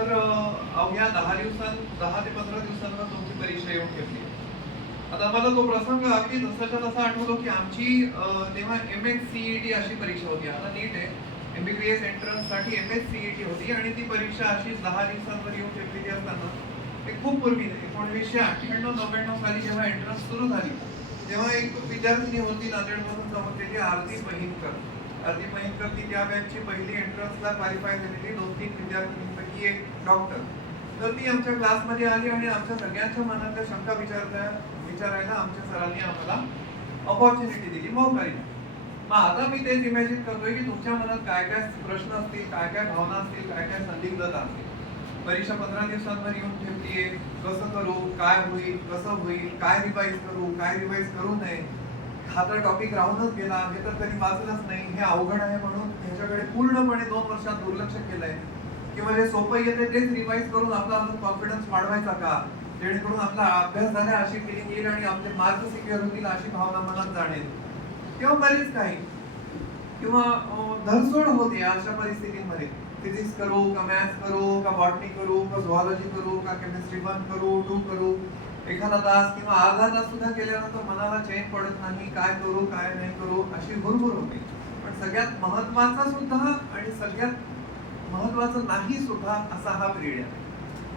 तर अवघ्या दहा दिवसां दहा ते पंधरा दिवसांना तुमची परीक्षा येऊन ठेवली आता मला तो प्रसंग अगदी जसाच्या तसा आठवतो की आमची तेव्हा एम एस सीईटी अशी परीक्षा होती. आता नीट आहे. एमबीबीएस एंट्रन्ससाठी एम एस सीईटी होती आणि ती परीक्षा अशी दहा दिवसांवर येऊन ठेवलेली असताना ते खूप पूर्वी एकोणवीसशे अठ्ठ्याण्णव नव्याण्णव साली जेव्हा एंट्रन्स सुरू झाली तेव्हा एक विद्यार्थिनी होती नांदेडमधून चमकलेली आरती बहिणकर आरती महिनकर ती त्या बॅचची पहिली एंट्रन्सला क्वालिफाय झालेली दोन तीन विद्यार्थिनींपैकी एक डॉक्टर तर ती आमच्या क्लासमध्ये आली आणि आमच्या सगळ्यांच्या मनातल्या शंका विचारता विचारायला आमच्या सरांनी आम्हाला ऑपॉर्च्युनिटी दिली. मौका दिली मग आता मी तेच इमॅजिन करतोय की तुमच्या मनात काय काय प्रश्न असतील काय काय भावना असतील काय काय संदिग्धता असतील. परीक्षा पंधरा दिवसांवर येऊन ठेवतीये कसं करू काय होईल कसं होईल काय रिवाईज करू काय रिवाईज करू नये हा तर टॉपिक राहूनच गेला. हे तर कधी वाचलंच नाही. हे अवघड आहे म्हणून ह्याच्याकडे पूर्णपणे दोन वर्षात दुर्लक्ष केलंय. किंवा जे सोपं येते तेच रिवाईज करून आपला अजून कॉन्फिडन्स वाढवायचा का? जेणेकरून आपला अभ्यास झाला अशी फिलिंग येईल आणि आपले मार्क सिक्युअर होतील अशी भावना मनात जाणेल. किंवा बरेच काही. किंवा धनसोड होते अशा परिस्थितीमध्ये. फिजिक्स करू का मॅथ्स करू का बॉटनी करू का झॉलॉजी करू का केमिस्ट्री वन करू टू करू. एखादा तास किंवा अर्धा तास सुद्धा केल्यानंतर मनाला चैन पडत नाही काय करू काय नाही करू अशी भरभर होते. पण सगळ्यात महत्त्वाचा सुद्धा आणि सगळ्यात महत्वाचं नाही सुद्धा असा हा पिरियड आहे.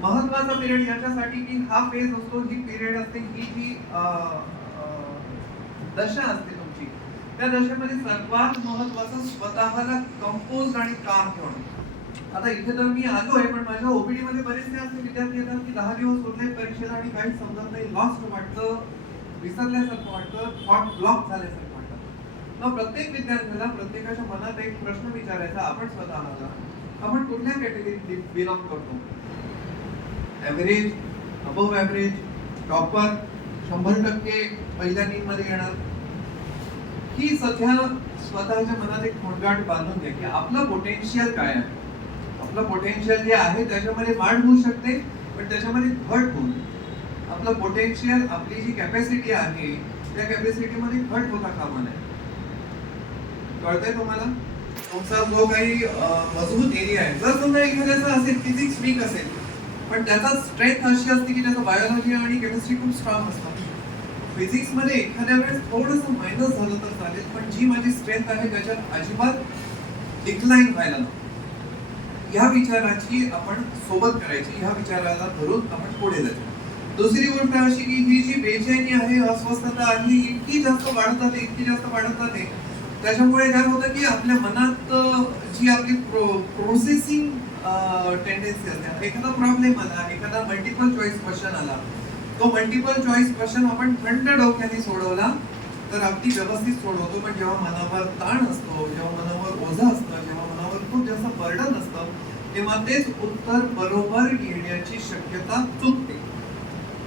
महत्त्वाचा पिरियड याच्यासाठी की हा फेज असतो ही पिरियड असते ही जी दशा असते तुमची त्या दशेमध्ये सर्वात महत्वाचं स्वतःला कंपोज आणि काम ठेवणं. आता इथे तर मी आलो आहे पण माझ्या ओपीडी मध्ये बरेचसे असे विद्यार्थी येतात की दहा दिवस उरले परीक्षेला आणि काहीच समजत नाही लॉस्ट वाटतं विसरल्यासारखं वाटतं थॉट ब्लॉक झाल्यासारखं वाटतं. मग प्रत्येक विद्यार्थ्याला प्रत्येकाच्या मनात एक प्रश्न विचारायचा आपण स्वतःला आपण कुठल्या कॅटेगरीत बिलॉंग करतो? ॲव्हरेज अबव ॲव्हरेज टॉपर शंभर टक्के पहिल्या टीममध्ये येणार. ही सध्या स्वतःच्या मनात एक खोडगाठ बांधून द्या की आपलं पोटेन्शियल काय आहे? आपलं पोटेन्शियल जे आहे त्याच्यामध्ये वाढ होऊ शकते पण त्याच्यामध्ये घट होऊ नये. आपलं पोटेन्शियल आपली जी कॅपॅसिटी आहे त्या कॅपॅसिटीमध्ये घट होता कामा नये. कळतंय तुम्हाला? तुमचा जो काही मजबूत एरिया आहे जर समजा एखाद्याचा असेल फिजिक्स वीक असेल पण त्याचा स्ट्रेंथ अशी असते की त्याचा बायोलॉजी आणि केमिस्ट्री खूप स्ट्रॉंग असतात. फिजिक्समध्ये एखाद्या वेळेस थोडंसं मायनस झालं तर चालेल पण जी माझी स्ट्रेंथ आहे त्याच्यात अजिबात डिक्लाईन व्हायला नको. ह्या विचाराची आपण सोबत करायची ह्या विचाराला धरून आपण पुढे जायचं. दुसरी गोष्ट अशी की ही जी बेचैनी आहे अस्वस्थता आहे इतकी जास्त वाढत जाते इतकी जास्त वाढत जाते. त्याच्यामुळे काय होतं की आपल्या मनात जी आपली प्रोसेसिंग टेंडन्सी असते एखादा प्रॉब्लेम आला एखादा मल्टिपल चॉईस क्वेश्चन आला तो मल्टिपल चॉईस क्वेश्चन आपण थंड डोक्याने सोडवला तर अगदी व्यवस्थित सोडवतो. पण जेव्हा मनावर ताण असतो जेव्हा मनावर ओझा असतं जेव्हा खूप जास्त बर्डन असतं तेव्हा तेच उत्तर बरोबर घेण्याची शक्यता चुकते.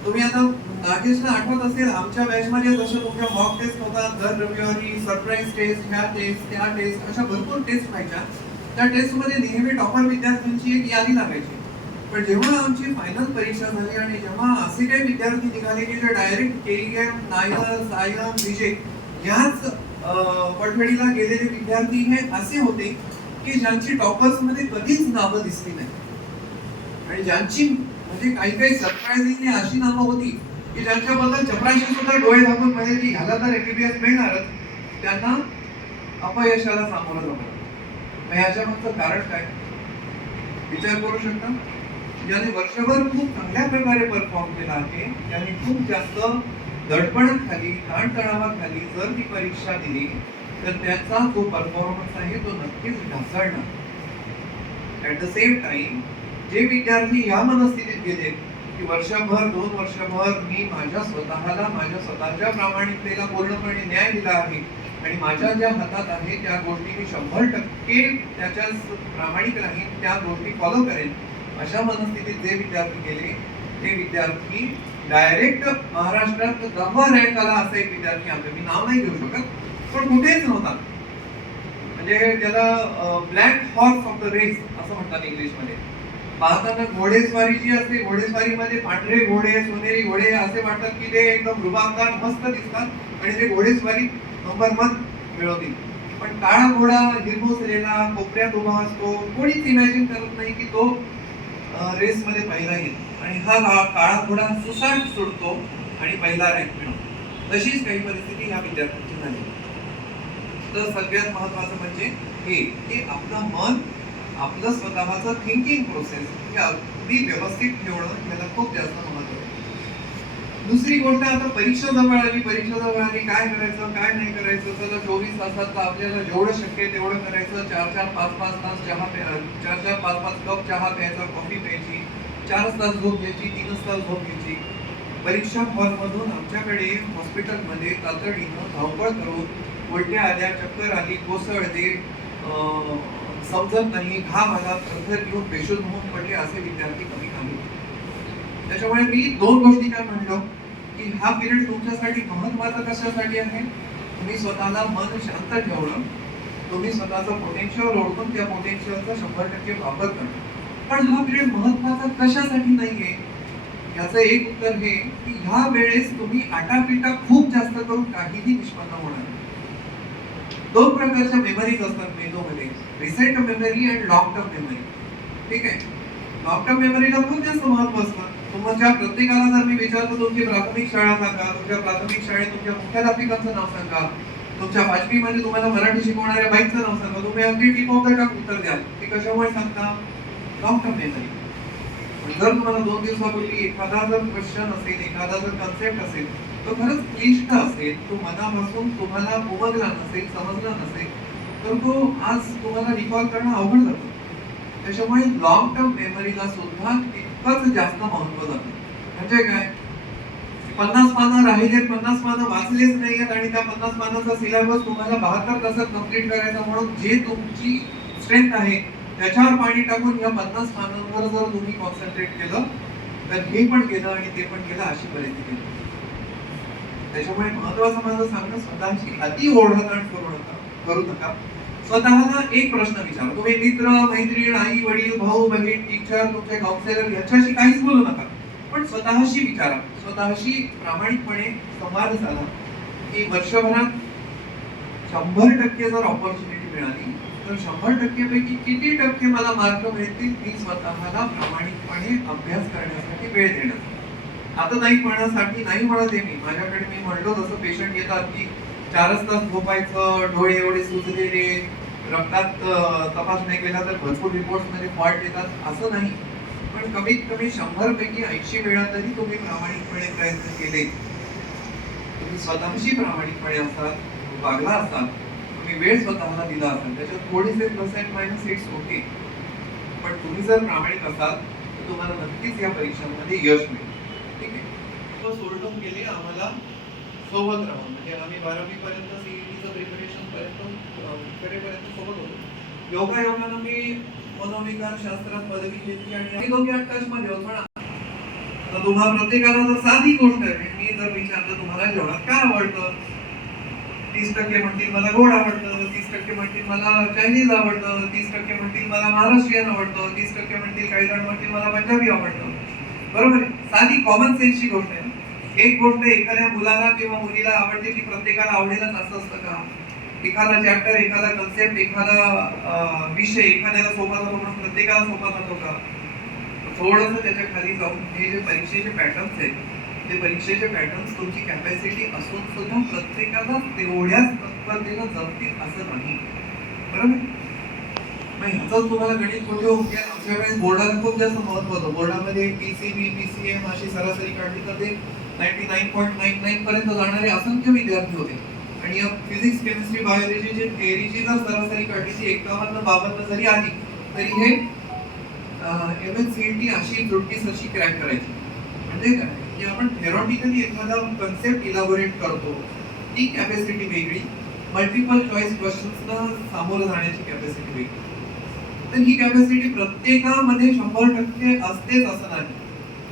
तुम्ही आता नागेशला आठवत असेल आमच्या बॅचमध्ये जसं तुमच्या मॉक टेस्ट होतात दर रविवारी सरप्राईज टेस्ट ह्या टेस्ट त्या टेस्ट अशा भरपूर टेस्ट व्हायच्या. त्या टेस्टमध्ये नेहमी टॉपर विद्यार्थ्यांची एक यादी लागायची. पण जेव्हा आमची फायनल परीक्षा झाली आणि जेव्हा असे काही विद्यार्थी निघाले की जे डायरेक्ट केईएम नायर सायम विजय ह्याच पटवडीला गेलेले विद्यार्थी हे असे होते की ज्यांची टॉपर्समध्ये कधीच नावं दिसली नाही. आणि ज्यांची म्हणजे काही काही सरप्राइझिंगली अशी नावं होती की ज्यांच्याबद्दल चपराशी सुद्धा डोळे झाकून म्हणजे की ह्याला तर एमबीबीएस मिळणारच. त्यांना अपयशाला सामोरं जावं लागलं. मग ह्याच्या मागचं कारण काय? विचार करू शकता? ज्याने वर्षभर खूप चांगल्या प्रकारे परफॉर्म केला आहे त्याने खूप जास्त दडपणाखाली ताणतणावाखाली जर ती परीक्षा दिली तर त्याचा जो परफॉर्मन्स आहे तो नक्कीच ढासळणार. ॲट द सेम टाइम जे विद्यार्थी या मनस्थितीत गेले की वर्षभर दोन वर्षभर मी माझ्या स्वतःला माझ्या स्वतःच्या प्रामाणिकतेला पूर्णपणे न्याय दिला आहे आणि माझ्या ज्या हातात आहे त्या गोष्टी मी शंभर टक्के त्याच्या प्रामाणिक राहीन त्या गोष्टी फॉलो करेन. अशा मनस्थितीत जे विद्यार्थी गेले ते विद्यार्थी डायरेक्ट महाराष्ट्रात दहावा रँक आला असा एक विद्यार्थी आमचा मी नाव नाही घेऊ शकत. पण कुठेच नव्हता. म्हणजे त्याला black horse of the race असं म्हणतात इंग्लिशमध्ये. पाहताना घोडेस्वारी जी असते घोडेस्वारीमध्ये पांढरे घोडे सोनेरी घोडे असे वाटतात की ते एकदम रुबाबदार मस्त दिसतात आणि ते घोडेस्वारी नंबर वन मिळवतील. पण काळा घोडा हिरमोसलेला कोपऱ्यात उभा असतो कोणीच इमॅजिन करत नाही की तो रेसमध्ये पहिला येईल. आणि हा काळा घोडा सुसाट सुटतो आणि पहिला रँक मिळतो तशीच काही परिस्थिती ह्या विद्यार्थ्यांची झाली. तर सगळ्यात महत्वाचं म्हणजे हे की आपलं मन आपलं स्वतःचं थिंकिंग प्रोसेस हे अगदी व्यवस्थित ठेवणं याला खूप जास्त महत्त्व आहे. दुसरी गोष्ट आता परीक्षा जवळ आली परीक्षा जवळ आली काय करायचं काय नाही करायचं चला चोवीस तासात आपल्याला जेवढं शक्य तेवढं करायचं. चार चार पाच पाच तास चहा प्या चार चार पाच पाच कप चहा प्यायचा कॉफी प्यायची चारच तास झोप घ्यायची तीनच तास झोप घ्यायची. परीक्षा हॉलमधून आमच्याकडे हॉस्पिटलमध्ये तातडीनं धावपळ करून उलट्या आल्या चक्कर आली कोसळले समजत नाही घाम आला थरथर घेऊन बेशोध होऊन पडले असे विद्यार्थी कमी नाही त्याच्यामुळे मी दोन गोष्टी काय म्हणलो की हा पिरियड तुमच्यासाठी महत्त्वाचा कशासाठी आहे? तुम्ही स्वतःला मन शांत ठेवणं. तुम्ही स्वतःचं पोटेन्शियल ओळखून त्या पोटेन्शियलचा शंभर टक्के वापर करणं. पण हा पिरियड महत्त्वाचा कशासाठी नाहीये? याचं एक उत्तर हे की ह्या वेळेस तुम्ही आटापिटा खूप जास्त करून काहीही निष्पन्न होणार नाही. दोन प्रकारच्या मेमरीज असतात मेंदूमध्ये recent memory and long term memory ठीक आहे? लॉंग टर्म मेमरीला खूप जास्त महत्त्व असतं. तुमच्या प्रत्येकाला जर मी विचारतो तुमची प्राथमिक शाळा सांगा तुमच्या प्राथमिक शाळेत तुमच्या मुख्याध्यापिकांचं नाव सांगा तुमच्या पाचवी मध्ये तुम्हाला मराठी शिकवणाऱ्या बाईकचं नाव सांगा तुम्ही अगदी टिप ऑफ द टंग उत्तर द्याल. ते कशामुळे सांगता? लॉंग टर्म मेमरी पण जर तुम्हाला दोन दिवसापूर्वी एखादा जर क्वेश्चन असेल एखादा जर कन्सेप्ट असेल तर खरंच क्लिष्ट असेल तो मनापासून तुम्हाला उमगला नसेल समजला नसेल तर तो आज तुम्हाला रिकॉल करणं अवघड जातं. त्याच्यामुळे लॉंग टर्म मेमरीला सुद्धा तितकंच जास्त महत्त्व जातं. म्हणजे काय? पन्नास पानं राहिले पन्नास पानं वाचलेच नाही आहेत आणि त्या पन्नास पानाचा सिलेबस तुम्हाला बहात्तर तासात कंप्लीट करायचा म्हणून जे तुमची स्ट्रेंथ आहे त्याच्यावर पाणी टाकून या पन्नास पानांवर जर तुम्ही कॉन्सन्ट्रेट केलं तर हे पण केलं आणि ते पण केलं अशी परिस्थिती. त्याच्यामुळे महत्वाचं माझं सांगणं स्वतःची अति ओढाताण करू नका करू नका. स्वतःला एक प्रश्न विचारा तुम्ही मित्र मैत्रीण आई वडील भाऊ बहीण टीचर तुमचे काउन्सिलर याच्याशी काहीच बोलू नका. पण स्वतःशी विचारा. स्वतःशी प्रामाणिकपणे संवाद झाला की वर्षभरात शंभर टक्के जर ऑपॉर्च्युनिटी मिळाली तर शंभर टक्केपैकी किती टक्के मला मार्क मिळतील मी स्वतःला प्रामाणिकपणे अभ्यास करण्यासाठी वेळ देणार आता नाही म्हणण्यासाठी नाही म्हणत आहे मी. माझ्याकडे मी म्हणलो जसं पेशंट येतात की चारच तास झोपायचं डोळे एवढे सुजलेले रक्तात तपास नाही केला तर भरपूर रिपोर्टमध्ये फॉल्ट येतात असं नाही. पण कमीत कमी शंभर पैकी ऐंशी वेळा तरी तुम्ही प्रामाणिकपणे प्रयत्न केले. तुम्ही स्वतःशी प्रामाणिकपणे असतात वागला असाल तुम्ही वेळ स्वतःला दिला असाल त्याच्यात थोडेसे plus and minus it's okay पण तुम्ही जर प्रामाणिक असाल तर तुम्हाला नक्कीच या परीक्षांमध्ये यश मिळेल. तो सोडून गेले आम्हाला सोबत राहून. म्हणजे आम्ही बारावी पर्यंत सीईटीचं प्रिपरेशन पर्यंत करेपर्यंत सोबत होतो. योगा योगानं मी मनोविकार शास्त्रात पदवी घेतली आणि आम्ही दोघे अट्टाच मध्ये होतो पण आता तुम्हाला प्रत्येकाला जर साधी गोष्ट आहे. मी जर विचारलं तुम्हाला जेवणात काय आवडतं? तीस टक्के म्हणतील मला गोड आवडतं तीस टक्के म्हणतील मला चायनीज आवडतं तीस टक्के म्हणतील मला महाराष्ट्रीयन आवडतं तीस टक्के म्हणतील काही जण म्हणतील मला पंजाबी आवडतं. बरोबर आहे? साधी कॉमन सेन्सची गोष्ट आहे. एक गोष्ट एखाद्या मुलाला किंवा मुलीला आवडते ती प्रत्येकाला आवडेलच असं असतं का? एखादा चॅप्टर एखादा कन्सेप्ट एखादा विषय एखाद्याला सोपा जातो म्हणून प्रत्येकाला सोपा जातो का? थोडंसं त्याच्याखाली जाऊन हे जे परीक्षेचे पॅटर्न्स आहेत ते परीक्षेचे पॅटर्न्स तुमची कॅपॅसिटी असून सुद्धा प्रत्येकाला तेवढ्याच तत्परतेनं जमतील असं नाही. बरोबर? मग ह्याचाच तुम्हाला गणित कुठे होते आमच्या वेळेस बोर्डाला खूप जास्त महत्त्व होतं बोर्डामध्ये सी एम e, अशी सरासरी काढली तर ते ninety nine point nine nine पर्यंत जाणारे असंख्य विद्यार्थी होते. आणि या फिजिक्स केमिस्ट्री बायोलॉजीची थेअरीची जर सरासरी काढली ती एकावन्न बावन्न जरी आली तरी हे एम एस सी टी अशी त्रुटीस अशी क्रॅक करायची. म्हणजे काय? की आपण थेरॉटिकली एखादा कन्सेप्ट इलाबोरेट करतो ती कॅपॅसिटी वेगळी. मल्टिपल चॉईस क्वेश्चन्सना सामोरं जाण्याची कॅपॅसिटी वेगळी. तर ही कॅपॅसिटी प्रत्येकामध्ये शंभर टक्के असतेच असं नाही.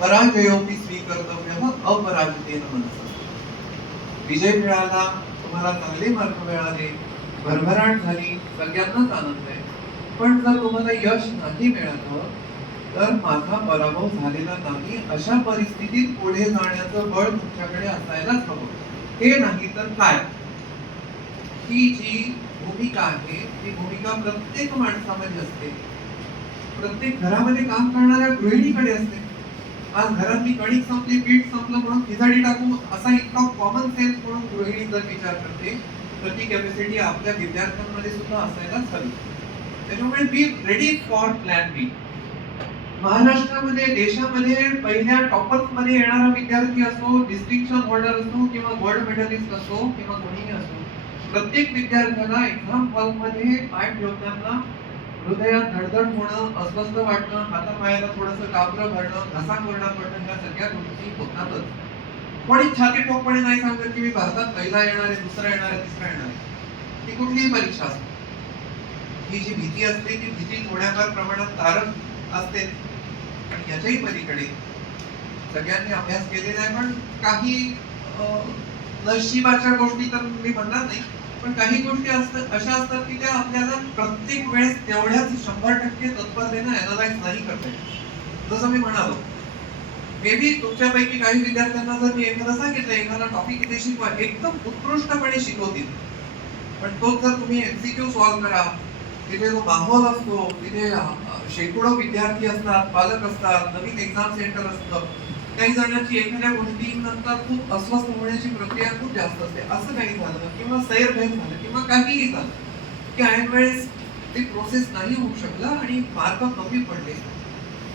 पराजयोपी स्वीकर्तव्य अपराजितेन मनसा विजय मिळाला तुम्हाला चांगले मार्क मिळाले भरभराट झाली सगळ्यांनाच आनंद आहे. पण जर तुम्हाला यश नाही मिळालं तर माझा पराभव झालेला नाही अशा परिस्थितीत पुढे जाण्याचं बळ तुमच्याकडे असायलाच हवं. हे नाही तर काय? ही जी भूमिका आहे ती भूमिका प्रत्येक माणसामध्ये असते. प्रत्येक घरामध्ये काम करणाऱ्या गृहिणीकडे असते. आज घरातली कणिक संपली पीठ संपलं म्हणून खिजाडी टाकू असा इतका कॉमन सेन्स म्हणून गृहिणी जर विचार करते तर ती कॅपॅसिटी आपल्या विद्यार्थ्यांमध्ये सुद्धा असायलाच हवी. त्याच्यामुळे be ready for plan B महाराष्ट्रामध्ये देशामध्ये पहिल्या टॉपर्समध्ये येणारा विद्यार्थी असो डिस्टिंक्शन होल्डर असो किंवा गोल्ड मेडलिस्ट असो किंवा कोणीही असो प्रत्येक विद्यार्थ्याला एक्झाम हॉलमध्ये पाय ठेवताना हृदयात धडधड होणं अस्वस्थ वाटणं हातापायाला थोडस काबरं भरणं घसा कोरडा पडणं ह्या सगळ्या गोष्टी होतातच. कोणी छाती ठोकपणे नाही सांगत की मी भारतात पहिला येणार आहे दुसरा येणार आहे तिसरा येणार आहे. ती कुठलीही परीक्षा असते. ही जी भीती असते ती भीती थोड्याफार प्रमाणात तारक असते. पण याच्याही पलीकडे सगळ्यांनी अभ्यास केलेला आहे पण काही अं, नशिबाच्या गोष्टी तर मी म्हणणार नाही. पण काही गोष्टी असतात अशा असतात की त्या आपल्याला प्रत्येक वेळेस तेवढ्याच शंभर टक्के तत्परतेनं अनालाइज नाही करता येत. जसं मी म्हणालो मे बी तुमच्यापैकी काही विद्यार्थ्यांना जर मी एखादा सांगितलं एखादा टॉपिक इथे शिकवा एकदम उत्कृष्टपणे शिकवतील. पण तो जर तुम्ही एमसीक्यू सॉल्व्ह करा तिथे जो माहोल असतो तिथे शेकडो विद्यार्थी असतात पालक असतात नवीन एक्झाम सेंटर असतं काही जणांची एखाद्या गोष्टीनंतर खूप अस्वस्थ होण्याची प्रक्रिया खूप जास्त असते. असं काही झालं किंवा सैरभय झालं किंवा काहीही झालं की ऐन वेळेस ते प्रोसेस नाही होऊ शकला आणि मार्क कमी पडले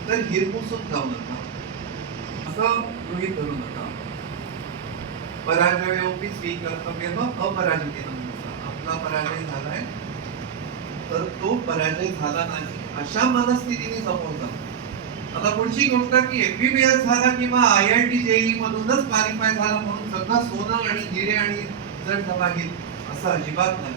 तर हिरमुसून जाऊ नका. असं गृहित धरू नका. पराजयोपी स्वीकर्तव्य अपराजितेन आपला पराजय झालाय तर तो पराजय झाला नाही. अशा मनस्थितीने समोर जाऊ आता पुढची गोष्ट की एमबीबीएस झाला किंवा आय आय टी जेई मधूनच क्वालिफाय झाला म्हणून सगळं सोनं आणि हिरे आणि जड जमा घेत असं अजिबात नाही.